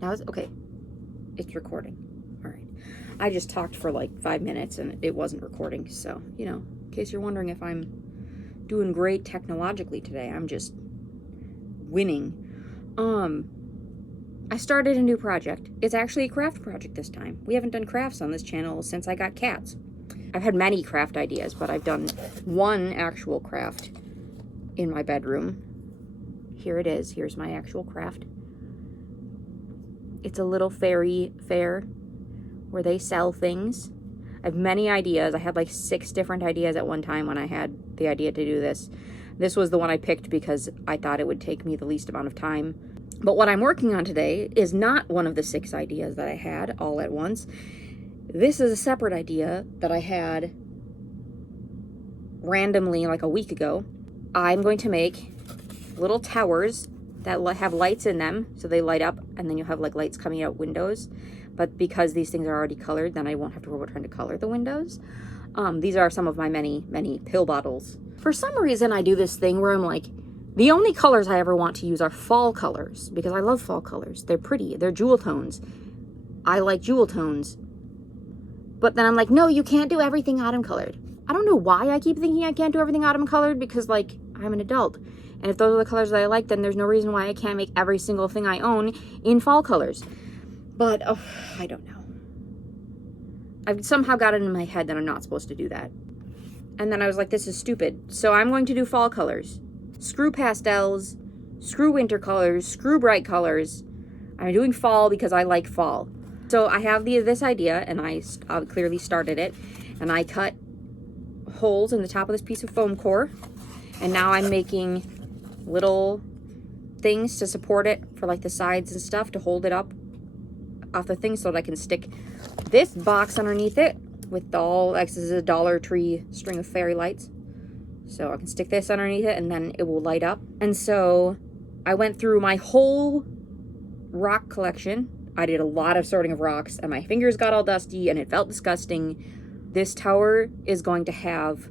Now it's okay. It's recording. All right. I just talked for like 5 minutes and it wasn't recording. So, you know, in case you're wondering if I'm doing great technologically today, I'm just winning. I started a new project. It's actually a craft project this time. We haven't done crafts on this channel since I got cats. I've had many craft ideas, but I've done one actual craft in my bedroom. Here it is. Here's my actual craft. It's a little fairy fair where they sell things. I have many ideas. I had like 6 different ideas at one time when I had the idea to do this. This was the one I picked because I thought it would take me the least amount of time. But what I'm working on today is not one of the 6 ideas that I had all at once. This is a separate idea that I had randomly like a week ago. I'm going to make little towers that have lights in them, so they light up, and then you'll have like lights coming out windows. But because these things are already colored, then I won't have to worry about trying to color the windows. These are some of my many pill bottles. For some reason, I do this thing where I'm like, the only colors I ever want to use are fall colors, because I love fall colors. They're pretty. They're jewel tones. I like jewel tones. But then I'm like, no, you can't do everything autumn colored. I don't know why I keep thinking I can't do everything autumn colored, because like I'm an adult. And if those are the colors that I like, then there's no reason why I can't make every single thing I own in fall colors. But I don't know. I've somehow got it in my head that I'm not supposed to do that. And then I was like, this is stupid. So I'm going to do fall colors. Screw pastels, screw winter colors, screw bright colors. I'm doing fall because I like fall. So I have this idea, and I clearly started it, and I cut holes in the top of this piece of foam core, and now I'm making little things to support it for like the sides and stuff to hold it up off the thing so that I can stick this box underneath it with this is a Dollar Tree string of fairy lights. So I can stick this underneath it and then it will light up. And so I went through my whole rock collection. I did a lot of sorting of rocks and my fingers got all dusty and it felt disgusting. This tower is going to have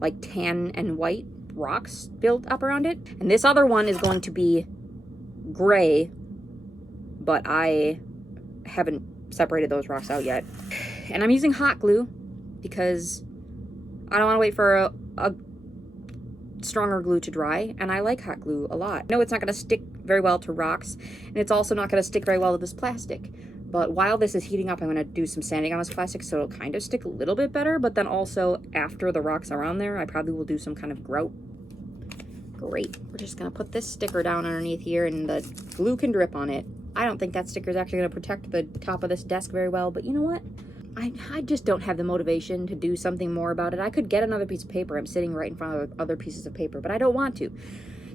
like tan and white rocks built up around it. And this other one is going to be gray, but I haven't separated those rocks out yet. And I'm using hot glue because I don't want to wait for a stronger glue to dry, and I like hot glue a lot. I know it's not going to stick very well to rocks, and it's also not going to stick very well to this plastic. But while this is heating up, I'm going to do some sanding on this plastic so it'll kind of stick a little bit better, but then also after the rocks are on there, I probably will do some kind of grout. Great. We're just going to put this sticker down underneath here, and the glue can drip on it. I don't think that sticker is actually going to protect the top of this desk very well, but you know what? I just don't have the motivation to do something more about it. I could get another piece of paper. I'm sitting right in front of other pieces of paper, but I don't want to.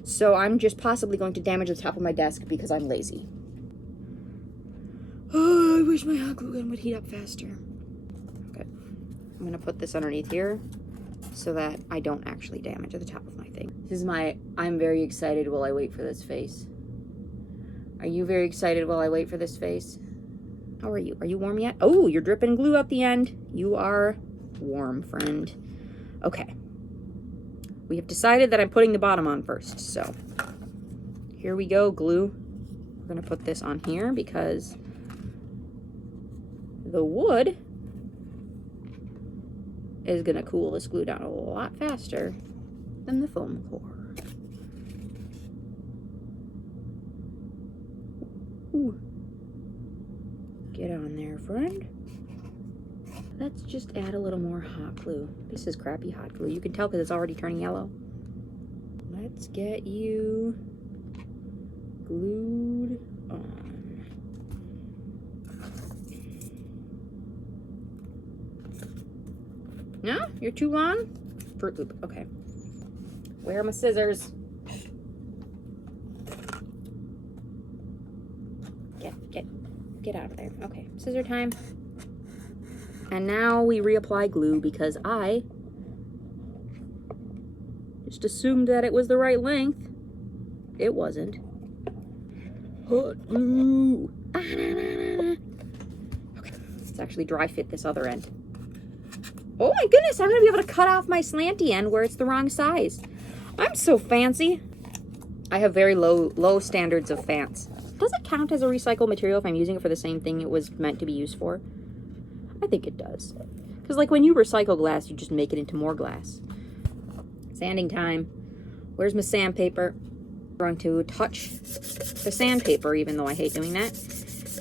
So I'm just possibly going to damage the top of my desk because I'm lazy. Oh, I wish my hot glue gun would heat up faster. Okay. I'm going to put this underneath here so that I don't actually damage the top of my thing. This is my I'm very excited while I wait for this face. Are you very excited while I wait for this face? How are you? Are you warm yet? Oh, you're dripping glue up the end. You are warm, friend. Okay. We have decided that I'm putting the bottom on first. So here we go, glue. We're going to put this on here because the wood is going to cool this glue down a lot faster than the foam core. Ooh. Get on there, friend. Let's just add a little more hot glue. This is crappy hot glue. You can tell because it's already turning yellow. Let's get you glued on. No? You're too long? Fruit Loop. Okay. Where are my scissors? Get out of there. Okay, scissor time. And now we reapply glue because I just assumed that it was the right length. It wasn't. Hot glue. Okay, let's actually dry fit this other end. Oh my goodness, I'm gonna be able to cut off my slanty end where it's the wrong size. I'm so fancy. I have very low standards of fancy. does it count as a recycled material if I'm using it for the same thing it was meant to be used for? I think it does. Because like when you recycle glass, you just make it into more glass. Sanding time. Where's my sandpaper? I'm going to touch the sandpaper, even though I hate doing that.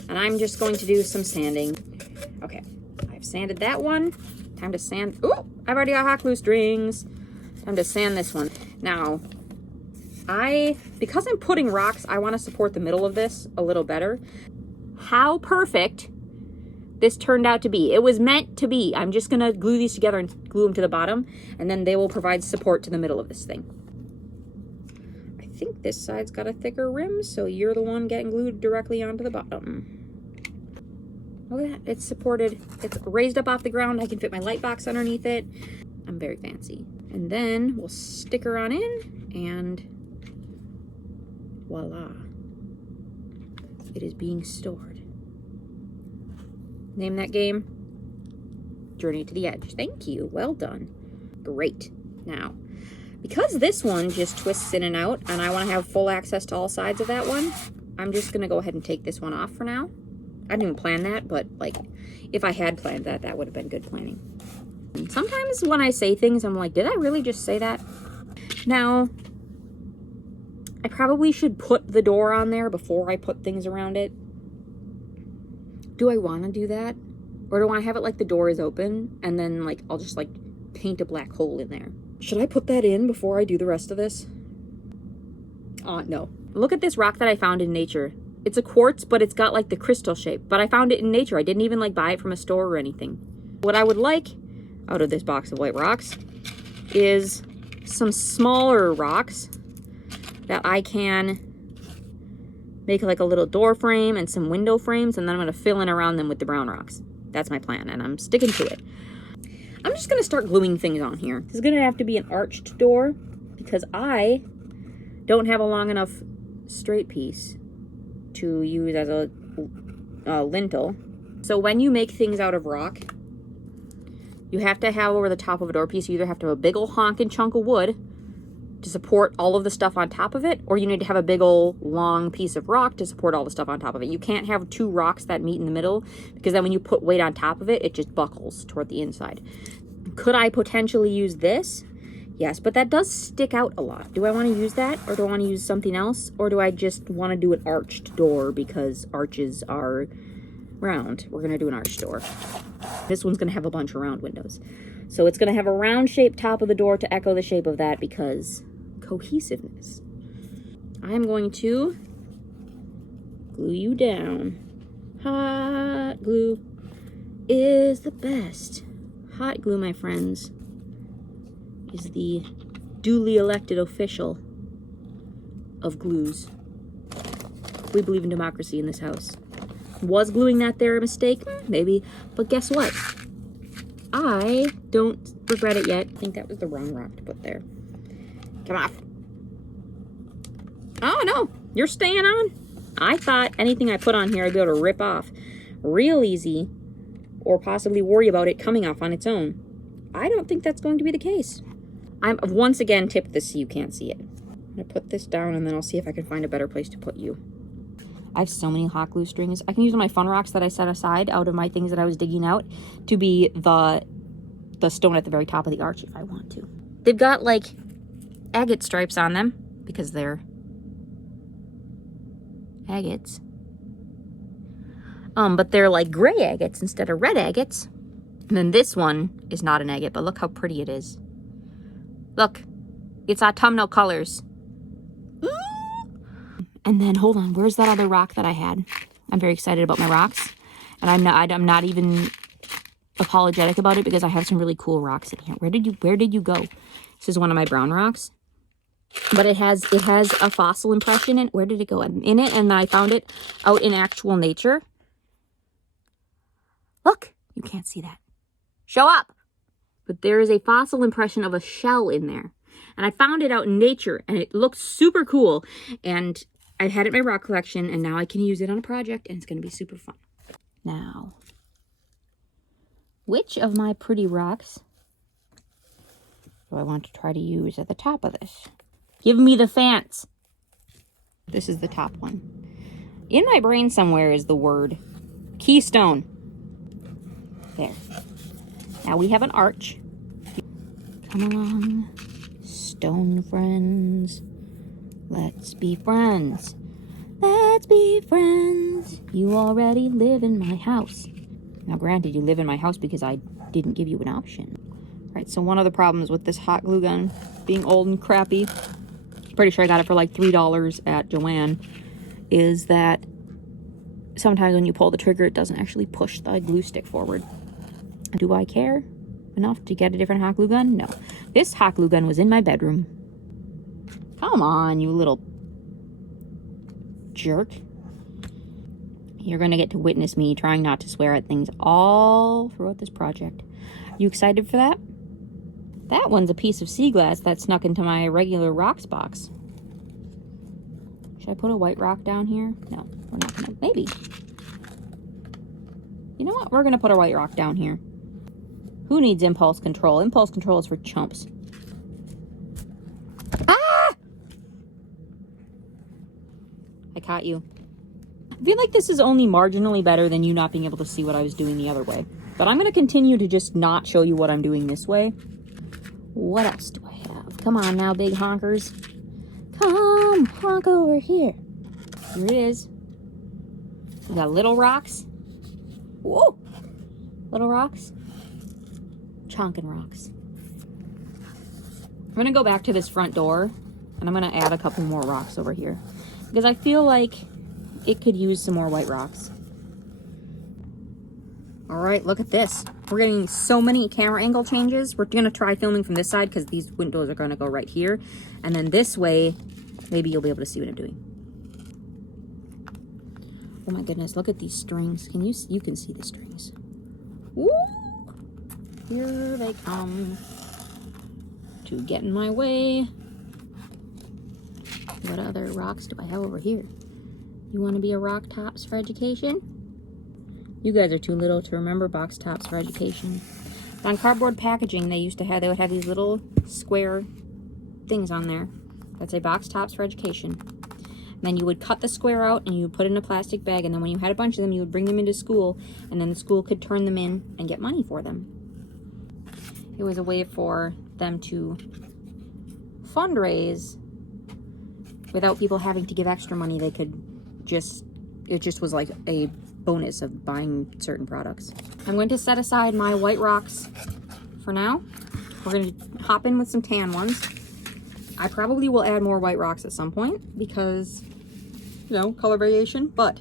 And I'm just going to do some sanding. Okay, I've sanded that one. Time to sand. Oh, I've already got hot glue strings. Time to sand this one. Now, because I'm putting rocks, I want to support the middle of this a little better. How perfect this turned out to be. It was meant to be. I'm just going to glue these together and glue them to the bottom, and then they will provide support to the middle of this thing. I think this side's got a thicker rim, so you're the one getting glued directly onto the bottom. Look at that. It's supported. It's raised up off the ground. I can fit my light box underneath it. I'm very fancy. And then we'll stick her on in, and voila. It is being stored. Name that game Journey to the Edge. Thank you. Well done. Great. Now, because this one just twists in and out, and I want to have full access to all sides of that one, I'm just going to go ahead and take this one off for now. I didn't even plan that, but like, if I had planned that, that would have been good planning. And sometimes when I say things, I'm like, did I really just say that? Now, I probably should put the door on there before I put things around it. Do I want to do that? Or do I have it like the door is open and then like I'll just like paint a black hole in there? Should I put that in before I do the rest of this? No. Look at this rock that I found in nature. It's a quartz, but it's got like the crystal shape. But I found it in nature. I didn't even like buy it from a store or anything. What I would like out of this box of white rocks is some smaller rocks that I can make like a little door frame and some window frames, and then I'm going to fill in around them with the brown rocks. That's my plan, and I'm sticking to it. I'm just going to start gluing things on here. This is going to have to be an arched door because I don't have a long enough straight piece to use as a lintel. So when you make things out of rock, you have to have over the top of a door piece, you either have to have a big ol' honking chunk of wood to support all of the stuff on top of it, or you need to have a big ol' long piece of rock to support all the stuff on top of it. You can't have two rocks that meet in the middle, because then when you put weight on top of it, it just buckles toward the inside. Could I potentially use this? Yes, but that does stick out a lot. Do I want to use that, or do I want to use something else, or do I just want to do an arched door because arches are round? We're going to do an arched door. This one's going to have a bunch of round windows. So it's going to have a round shaped top of the door to echo the shape of that because cohesiveness. I'm going to glue you down. Hot glue is the best. Hot glue, my friends, is the duly elected official of glues. We believe in democracy in this house. Was gluing that there a mistake? Maybe. But guess what? I don't regret it yet. I think that was the wrong rock to put there. Come off. Oh, no. You're staying on? I thought anything I put on here I'd be able to rip off real easy or possibly worry about it coming off on its own. I don't think that's going to be the case. I'm once again tipped this so you can't see it. I'm going to put this down and then I'll see if I can find a better place to put you. I have so many hot glue strings. I can use my fun rocks that I set aside out of my things that I was digging out to be the stone at the very top of the arch if I want to. They've got like agate stripes on them because they're agates. But they're like gray agates instead of red agates. And then this one is not an agate, but look how pretty it is. Look, it's autumnal colors. And then, hold on, where's that other rock that I had? I'm very excited about my rocks. And I'm not even apologetic about it because I have some really cool rocks in here. Where did you go? This is one of my brown rocks. But it has a fossil impression in it. Where did it go? In it, and I found it out in actual nature. Look, you can't see that. Show up! But there is a fossil impression of a shell in there. And I found it out in nature, and it looks super cool. And I've had it in my rock collection, and now I can use it on a project, and it's going to be super fun. Now, which of my pretty rocks do I want to try to use at the top of this? Give me the fans. This is the top one. In my brain somewhere is the word keystone. There. Now we have an arch. Come along, stone friends. Let's be friends. Let's be friends. You already live in my house. Now, granted, you live in my house because I didn't give you an option. Right, so one of the problems with this hot glue gun being old and crappy, pretty sure I got it for like $3 at Joann, is that sometimes when you pull the trigger, it doesn't actually push the glue stick forward. Do I care enough to get a different hot glue gun? No. This hot glue gun was in my bedroom. Come on, you little jerk. You're going to get to witness me trying not to swear at things all throughout this project. You excited for that? That one's a piece of sea glass that snuck into my regular rocks box. Should I put a white rock down here? No, we're not gonna. Maybe. You know what? We're gonna put a white rock down here. Who needs impulse control? Impulse control is for chumps. Ah! I caught you. I feel like this is only marginally better than you not being able to see what I was doing the other way. But I'm gonna continue to just not show you what I'm doing this way. What else do I have? Come on now, big honkers. Come, honk over here. Here it is. We got little rocks. Whoa! Little rocks. Chonkin rocks. I'm gonna go back to this front door and I'm gonna add a couple more rocks over here because I feel like it could use some more white rocks. All right, look at this. We're getting so many camera angle changes. We're gonna try filming from this side because these windows are gonna go right here. And then this way, maybe you'll be able to see what I'm doing. Oh my goodness, look at these strings. You can see the strings. Woo! Here they come to get in my way. What other rocks do I have over here? You wanna be a rock tops for education? You guys are too little to remember box tops for education. On cardboard packaging, they would have these little square things on there that say box tops for education. And then you would cut the square out and you would put it in a plastic bag. And then when you had a bunch of them, you would bring them into school. And then the school could turn them in and get money for them. It was a way for them to fundraise without people having to give extra money. They could it just was like a bonus of buying certain products. I'm going to set aside my white rocks for now. We're going to hop in with some tan ones. I probably will add more white rocks at some point because, you know, color variation, but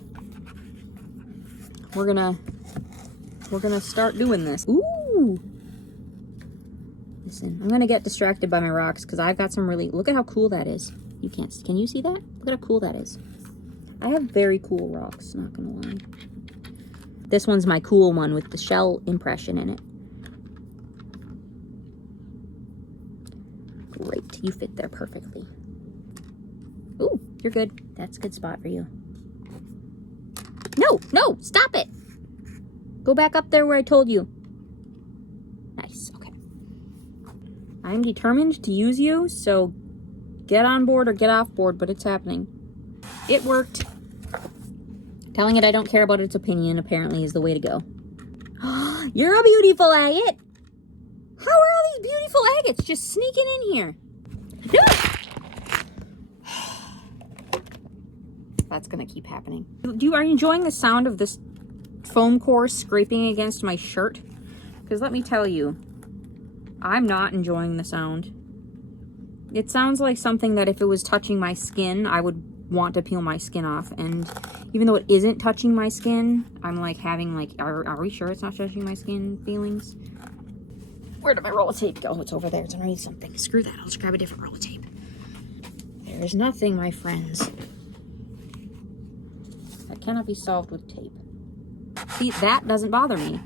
we're gonna start doing this. Ooh! Listen, I'm gonna get distracted by my rocks because I've got some really, look at how cool that is. Can you see that? Look at how cool that is. I have very cool rocks, not gonna lie. This one's my cool one with the shell impression in it. Great, you fit there perfectly. Ooh, you're good. That's a good spot for you. No, stop it. Go back up there where I told you. Nice, okay. I'm determined to use you, so get on board or get off board, but it's happening. It worked. Telling it I don't care about its opinion apparently is the way to go. You're a beautiful agate. How are all these beautiful agates just sneaking in here? No! That's gonna keep happening. Are you enjoying the sound of this foam core scraping against my shirt? Because let me tell you, I'm not enjoying the sound. It sounds like something that if it was touching my skin, I would want to peel my skin off. And even though it isn't touching my skin, I'm like having like, are we sure it's not touching my skin feelings? Where did my roll of tape go? It's over there. It's underneath something. Screw that. I'll just grab a different roll of tape. There's nothing, my friends, that cannot be solved with tape. See, that doesn't bother me.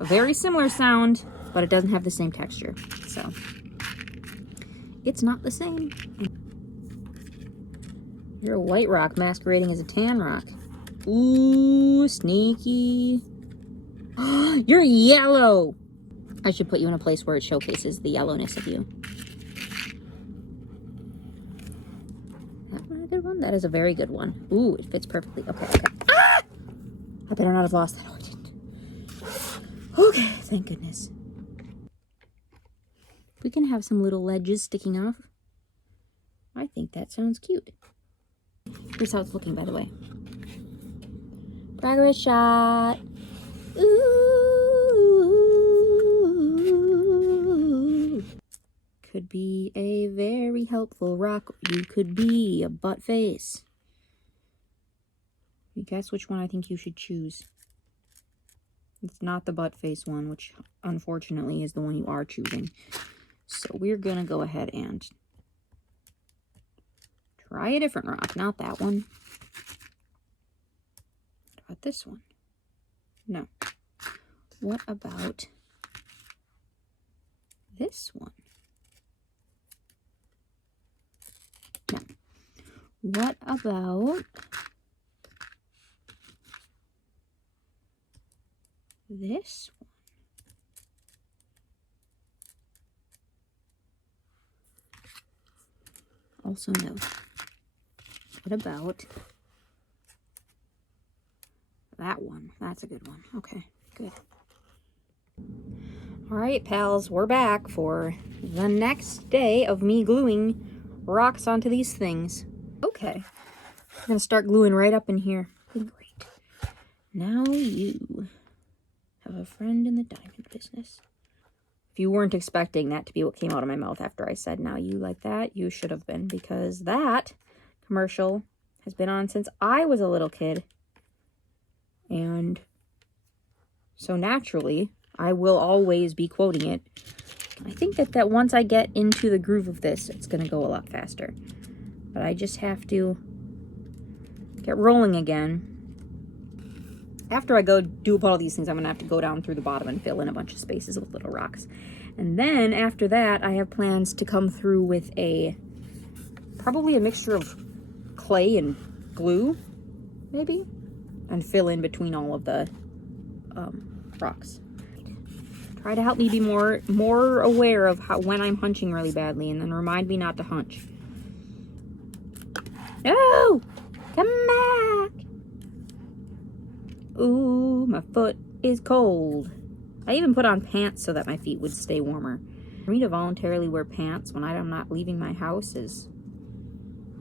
A very similar sound, but it doesn't have the same texture. So, it's not the same. You're a white rock masquerading as a tan rock. Ooh, sneaky. You're yellow. I should put you in a place where it showcases the yellowness of you. good one? That is a very good one. Ooh, it fits perfectly. Okay, okay. Ah! I better not have lost that. Oh, I didn't. Okay, thank goodness. We can have some little ledges sticking off. I think that sounds cute. Here's how it's looking, by the way. Progress shot. Ooh. Could be a very helpful rock. You could be a butt face. You guess which one I think you should choose. It's not the butt face one, which unfortunately is the one you are choosing. So we're gonna go ahead and try a different rock. Not that one. What about this one? No. What about this one? No. What about this one? Also no. What about that one? That's a good one. Okay, good. All right, pals, we're back for the next day of me gluing rocks onto these things. Okay, I'm gonna start gluing right up in here. Great. Now you have a friend in the diamond business. If you weren't expecting that to be what came out of my mouth after I said now you like that, you should have been, because that commercial has been on since I was a little kid. And so naturally, I will always be quoting it. I think that once I get into the groove of this, it's going to go a lot faster. But I just have to get rolling again. After I go do all these things, I'm going to have to go down through the bottom and fill in a bunch of spaces with little rocks. And then after that, I have plans to come through with probably a mixture of clay and glue, maybe, and fill in between all of the rocks. Try to help me be more aware of when I'm hunching really badly, and then remind me not to hunch. No! Come back! Ooh, my foot is cold. I even put on pants so that my feet would stay warmer. For me to voluntarily wear pants when I'm not leaving my house is,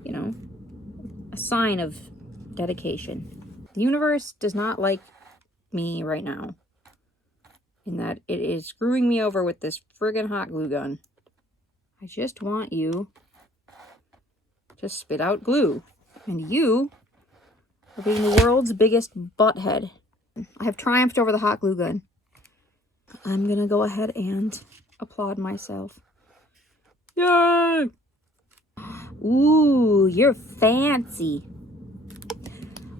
you know, a sign of dedication. The universe does not like me right now, in that it is screwing me over with this friggin' hot glue gun. I just want you to spit out glue, and you are being the world's biggest butthead. I have triumphed over the hot glue gun. I'm gonna go ahead and applaud myself. Yay! Ooh, you're fancy.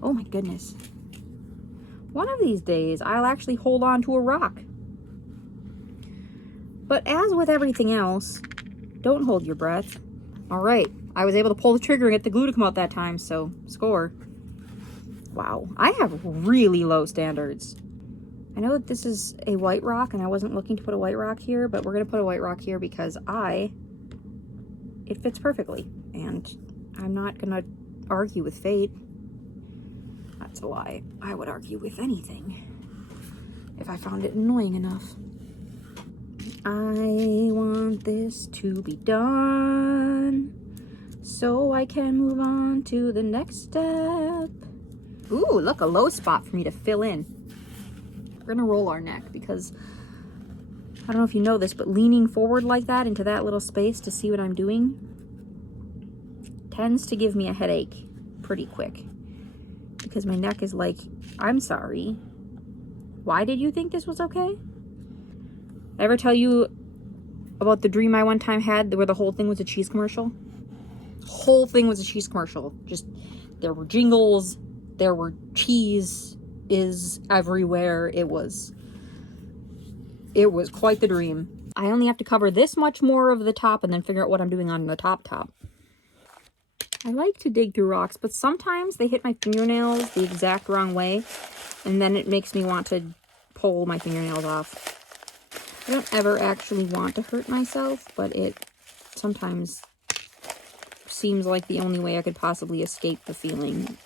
Oh my goodness. One of these days, I'll actually hold on to a rock. But as with everything else, don't hold your breath. All right, I was able to pull the trigger and get the glue to come out that time, so score. Wow, I have really low standards. I know that this is a white rock, and I wasn't looking to put a white rock here, but we're going to put a white rock here because it fits perfectly, and I'm not going to argue with fate. That's a lie. I would argue with anything if I found it annoying enough. I want this to be done so I can move on to the next step. Ooh, look, a low spot for me to fill in. We're gonna roll our neck because I don't know if you know this, but leaning forward like that into that little space to see what I'm doing tends to give me a headache pretty quick, because my neck is like, I'm sorry, why did you think this was okay? I ever tell you about the dream I one time had where the whole thing was a cheese commercial? Whole thing was a cheese commercial. Just, there were jingles, there were cheese is everywhere. It was quite the dream. I only have to cover this much more of the top and then figure out what I'm doing on the top. I like to dig through rocks, but sometimes they hit my fingernails the exact wrong way, and then it makes me want to pull my fingernails off. I don't ever actually want to hurt myself, but it sometimes seems like the only way I could possibly escape the feeling.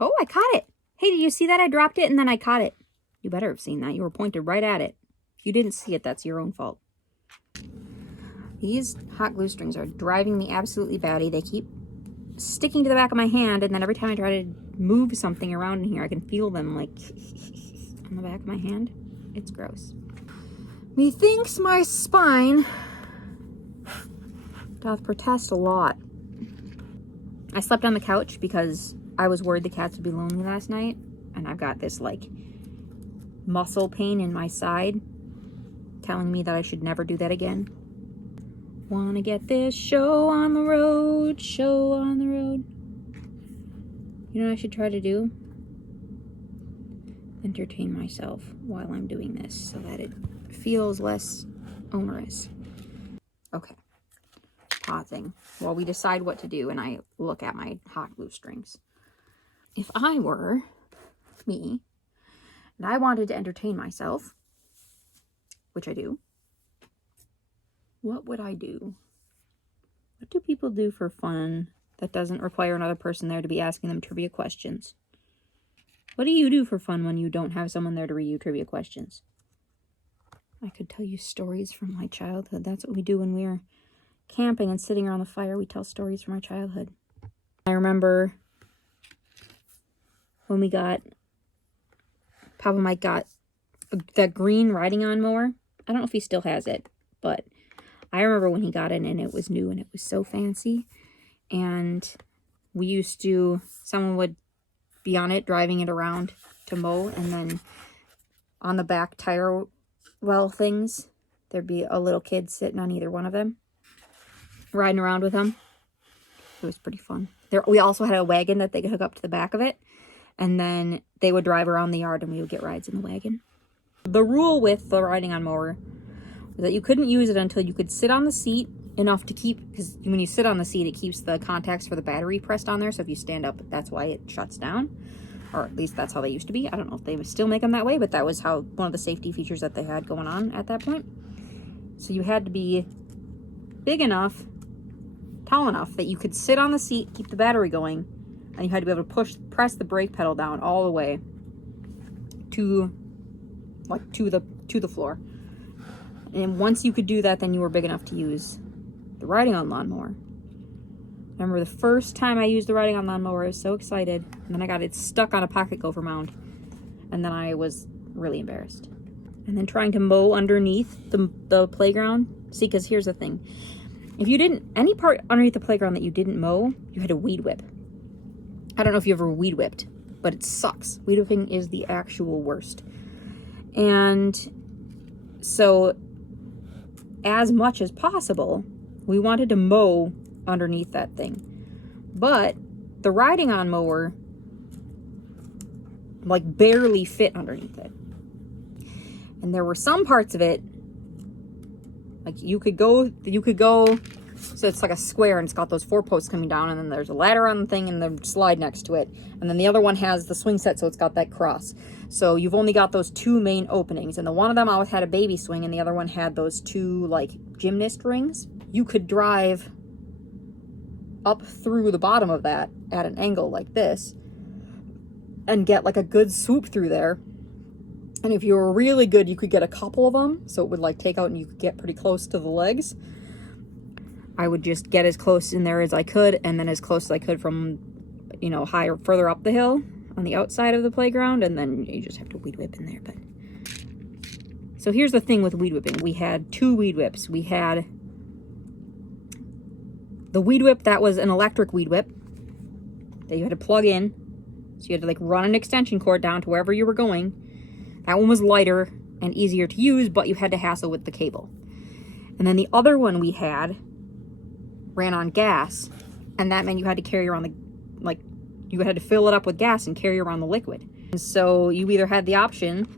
Oh, I caught it. Hey, did you see that? I dropped it and then I caught it. You better have seen that. You were pointed right at it. If you didn't see it, that's your own fault. These hot glue strings are driving me absolutely batty. They keep sticking to the back of my hand, and then every time I try to move something around in here, I can feel them like on the back of my hand. It's gross. Methinks my spine doth protest a lot. I slept on the couch because I was worried the cats would be lonely last night, and I've got this like muscle pain in my side telling me that I should never do that again. Wanna get this show on the road, show on the road. You know what I should try to do? Entertain myself while I'm doing this so that it feels less onerous. Okay. Pausing while we decide what to do and I look at my hot glue strings. If I were me and I wanted to entertain myself, which I do, what would I do? What do people do for fun that doesn't require another person there to be asking them trivia questions? What do you do for fun when you don't have someone there to read you trivia questions? I could tell you stories from my childhood. That's what we do when we're camping and sitting around the fire. We tell stories from our childhood. I remember when we got, Papa Mike got that green riding on mower. I don't know if he still has it, but I remember when he got it and it was new and it was so fancy. And we used to, someone would be on it, driving it around to mow. And then on the back tire well things, there'd be a little kid sitting on either one of them, riding around with them. It was pretty fun. We also had a wagon that they could hook up to the back of it. And then they would drive around the yard and we would get rides in the wagon. The rule with the riding on mower was that you couldn't use it until you could sit on the seat enough to keep, because when you sit on the seat, it keeps the contacts for the battery pressed on there. So if you stand up, that's why it shuts down. Or at least that's how they used to be. I don't know if they still make them that way, but that was how one of the safety features that they had going on at that point. So you had to be big enough, tall enough that you could sit on the seat, keep the battery going, and you had to be able to press the brake pedal down all the way to the floor. And once you could do that, then you were big enough to use the riding on lawnmower. I remember the first time I used the riding on lawnmower, I was so excited. And then I got it stuck on a pocket gopher mound. And then I was really embarrassed. And then trying to mow underneath the playground. See, because here's the thing. If you didn't, any part underneath the playground that you didn't mow, you had to weed whip. I don't know if you ever weed whipped, but it sucks. Weed whipping is the actual worst. And so, as much as possible, we wanted to mow underneath that thing. But the riding on mower, like, barely fit underneath it. And there were some parts of it, like, you could go, so it's like a square and it's got those 4 posts coming down, and then there's a ladder on the thing and the slide next to it. And then the other one has the swing set, so it's got that cross. So you've only got those 2 main openings, and the one of them always had a baby swing and the other one had those 2 like gymnast rings. You could drive up through the bottom of that at an angle like this and get like a good swoop through there. And if you were really good, you could get a couple of them, so it would like take out and you could get pretty close to the legs. I would just get as close in there as I could, and then as close as I could from, you know, higher, further up the hill on the outside of the playground, and then you just have to weed whip in there. But so here's the thing with weed whipping. We had 2 weed whips. We had the weed whip that was an electric weed whip that you had to plug in. So you had to like run an extension cord down to wherever you were going. That one was lighter and easier to use, but you had to hassle with the cable. And then the other one we had ran on gas, and that meant you had to carry around you had to fill it up with gas and carry around the liquid. And so you either had the option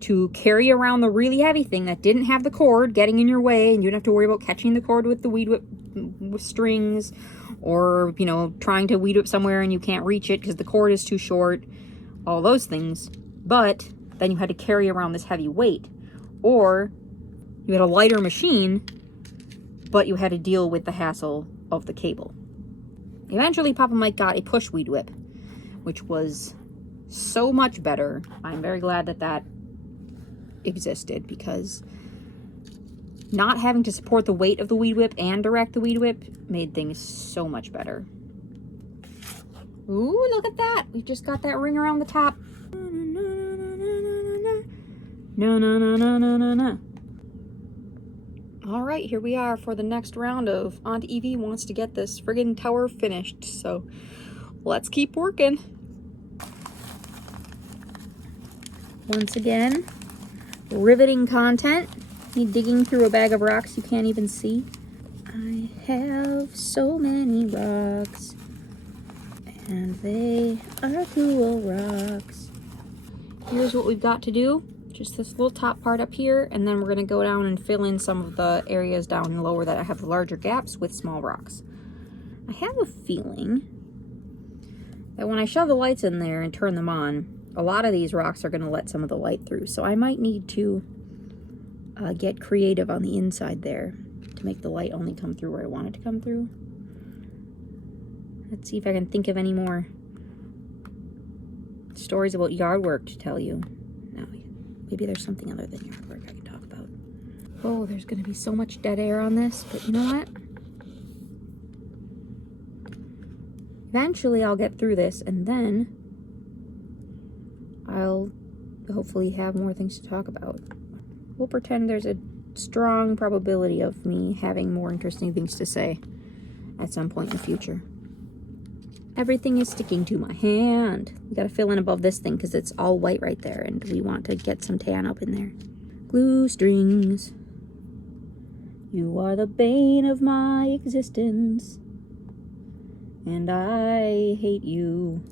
to carry around the really heavy thing that didn't have the cord getting in your way, and you didn't have to worry about catching the cord with the weed whip with strings, or, you know, trying to weed whip somewhere and you can't reach it because the cord is too short, all those things. But then you had to carry around this heavy weight, or you had a lighter machine but you had to deal with the hassle of the cable. Eventually, Papa Mike got a push weed whip, which was so much better. I'm very glad that that existed, because not having to support the weight of the weed whip and direct the weed whip made things so much better. Ooh, look at that. We just got that ring around the top. No, no, no, no, no, no, no. All right, here we are for the next round of Aunt Evie wants to get this friggin' tower finished. So let's keep working. Once again, riveting content. Me digging through a bag of rocks you can't even see. I have so many rocks, and they are cool rocks. Here's what we've got to do. Just this little top part up here, and then we're going to go down and fill in some of the areas down lower that I have the larger gaps with small rocks. I have a feeling that when I shove the lights in there and turn them on, a lot of these rocks are going to let some of the light through. So I might need to get creative on the inside there to make the light only come through where I want it to come through. Let's see if I can think of any more stories about yard work to tell you. No, maybe there's something other than yard work I can talk about. Oh, there's going to be so much dead air on this, but you know what? Eventually I'll get through this, and then I'll hopefully have more things to talk about. We'll pretend there's a strong probability of me having more interesting things to say at some point in the future. Everything is sticking to my hand. We gotta fill in above this thing because it's all white right there, and we want to get some tan up in there. Glue strings. You are the bane of my existence, and I hate you.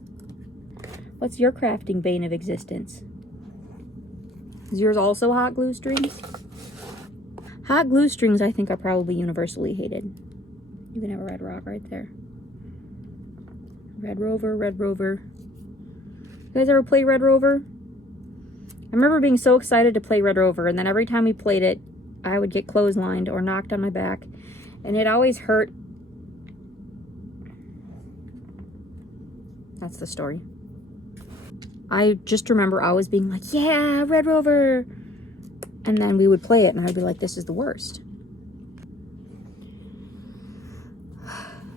What's your crafting bane of existence? Is yours also hot glue strings? Hot glue strings, I think, are probably universally hated. You can have a red rock right there. Red Rover, Red Rover. You guys ever play Red Rover? I remember being so excited to play Red Rover, and then every time we played it, I would get clotheslined or knocked on my back, and it always hurt. That's the story. I just remember always being like, yeah, Red Rover. And then we would play it, and I'd be like, this is the worst.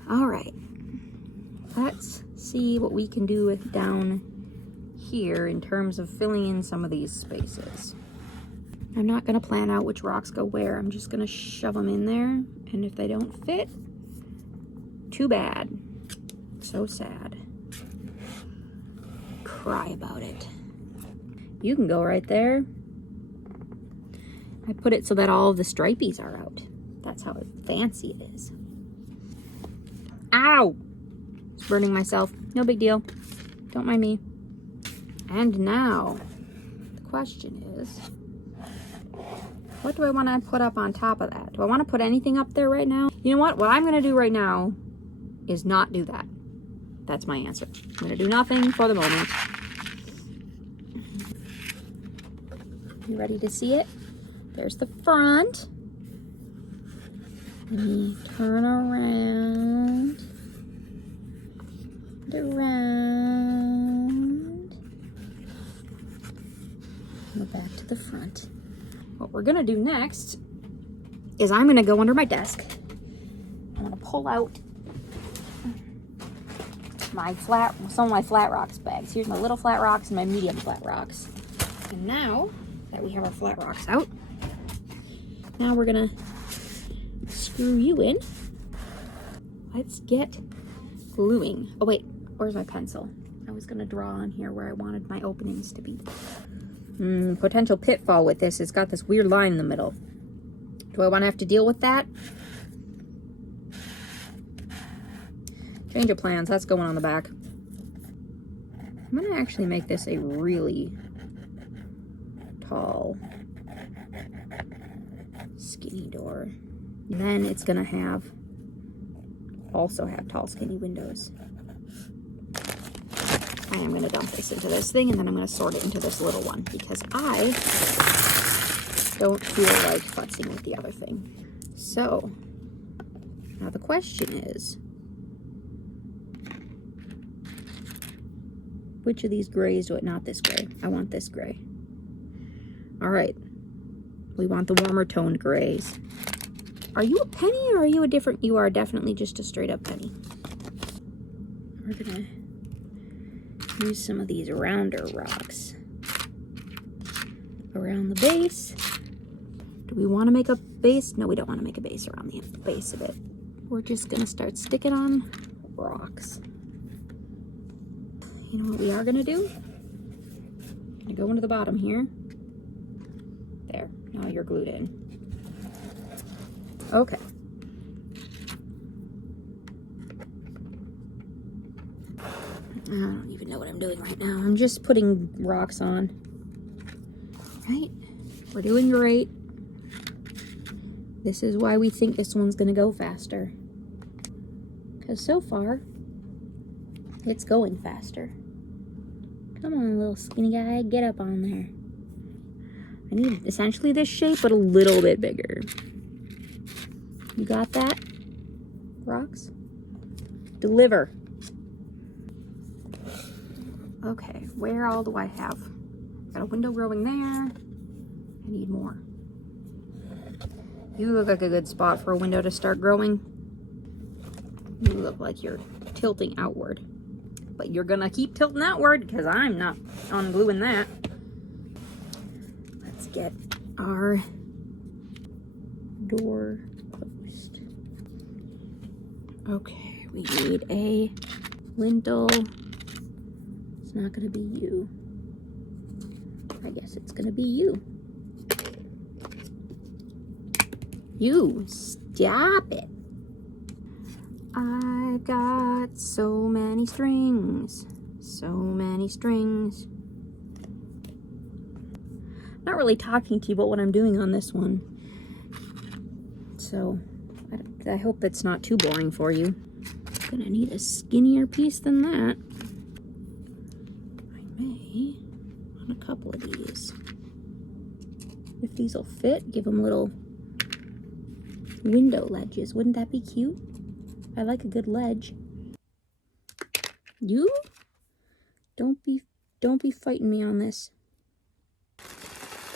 All right. Let's see what we can do with down here in terms of filling in some of these spaces. I'm not going to plan out which rocks go where. I'm just going to shove them in there. And if they don't fit, too bad. So sad. Cry about it. You can go right there. I put it so that all of the stripies are out. That's how fancy it is. Ow! It's burning myself. No big deal. Don't mind me. And now, the question is, what do I want to put up on top of that? Do I want to put anything up there right now? You know what? What I'm going to do right now is not do that. That's my answer. I'm going to do nothing for the moment. You ready to see it? There's the front. Let me turn around. And around. Go back to the front. What we're going to do next is I'm going to go under my desk. I'm going to pull out some of my flat rocks bags. Here's my little flat rocks and my medium flat rocks. And now that we have our flat rocks out, now we're gonna screw you in. Let's get gluing. Oh wait, where's my pencil? I was gonna draw on here where I wanted my openings to be. Potential pitfall with this, it's got this weird line in the middle. Do I want to have to deal with that? Change of plans, that's going on the back. I'm gonna actually make this a really tall, skinny door. And then it's gonna also have tall, skinny windows. I am gonna dump this into this thing, and then I'm gonna sort it into this little one because I don't feel like futzing with the other thing. So Now the question is, which of these grays do I, not this gray, I want this gray. All right, we want the warmer toned grays. Are you a penny or are you a different, you are definitely just a straight up penny. We're gonna use some of these rounder rocks around the base. Do we want to make a base? No, we don't want to make a base around the base of it. We're just gonna start sticking on rocks. You know what we are gonna do? Gonna go into the bottom here. There, now you're glued in. Okay. I don't even know what I'm doing right now. I'm just putting rocks on. Right? We're doing great. This is why we think this one's gonna go faster. Because so far, it's going faster. Come on, little skinny guy, get up on there. I need essentially this shape, but a little bit bigger. You got that? Rocks? Deliver. Okay, where all do I have? Got a window growing there. I need more. You look like a good spot for a window to start growing. You look like you're tilting outward. But you're gonna keep tilting outward because I'm not ungluing that. Let's get our door post. Okay, we need a lintel. It's not gonna be you. I guess it's gonna be you. You, stop it. I've got so many strings. So many strings. I'm not really talking to you about what I'm doing on this one. So, I hope that's not too boring for you. I'm gonna need a skinnier piece than that. I may, on a couple of these. If these will fit, give them little window ledges. Wouldn't that be cute? I like a good ledge. You? Don't be fighting me on this.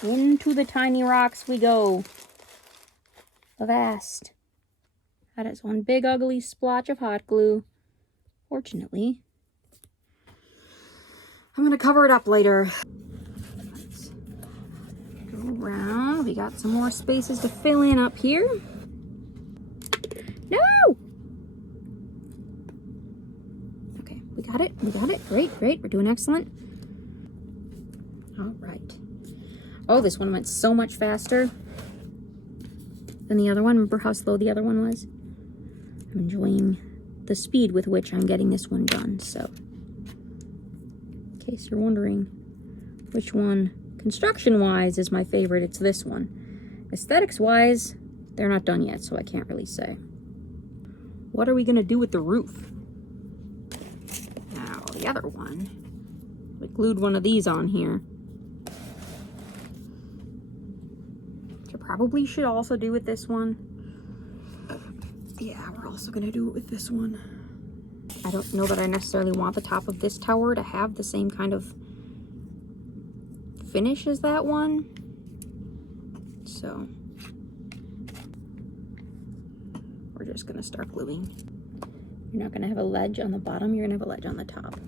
Into the tiny rocks we go. Avast. That is one big ugly splotch of hot glue. Fortunately, I'm gonna cover it up later. Let's go around. We got some more spaces to fill in up here. No! Okay, we got it. We got it. Great, great. We're doing excellent. All right. Oh, this one went so much faster than the other one. Remember how slow the other one was? I'm enjoying the speed with which I'm getting this one done. So, in case you're wondering which one, construction-wise, is my favorite, it's this one. Aesthetics-wise, they're not done yet, so I can't really say. What are we gonna do with the roof? Now, the other one, we glued one of these on here. Which I probably should also do with this one. Yeah, we're also gonna do it with this one. I don't know that I necessarily want the top of this tower to have the same kind of finish as that one. So, we're just gonna start gluing. You're not gonna have a ledge on the bottom, you're gonna have a ledge on the top.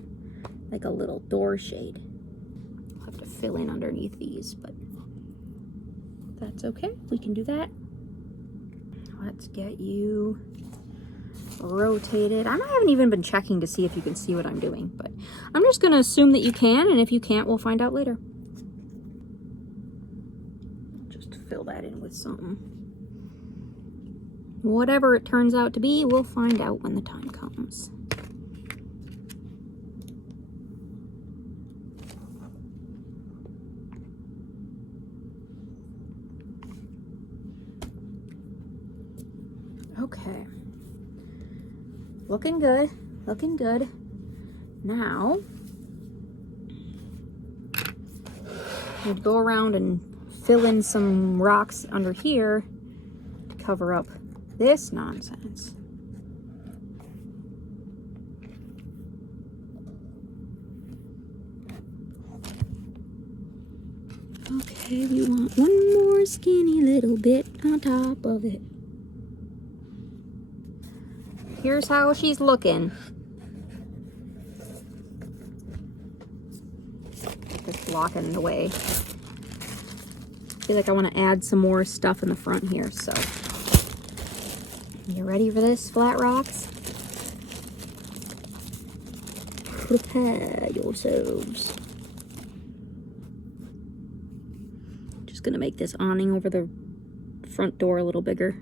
Like a little door shade. I'll have to fill in underneath these, but that's okay, we can do that. Let's get you rotated. I haven't even been checking to see if you can see what I'm doing, but I'm just gonna assume that you can, and if you can't, we'll find out later. Just fill that in with something. Whatever it turns out to be, we'll find out when the time comes. Okay. Looking good, looking good. Now, I'd go around and fill in some rocks under here to cover up this nonsense. Okay, we want one more skinny little bit on top of it. Here's how she's looking. Just blocking the way. I feel like I want to add some more stuff in the front here, so. You ready for this, Flat Rocks? Prepare yourselves. Just gonna make this awning over the front door a little bigger.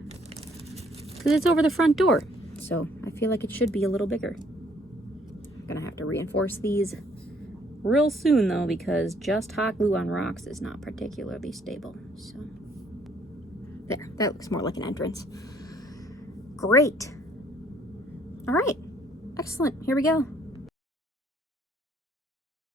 Because it's over the front door. So I feel like it should be a little bigger. I'm gonna have to reinforce these real soon though, because just hot glue on rocks is not particularly stable. So there, that looks more like an entrance. Great. All right, excellent, here we go.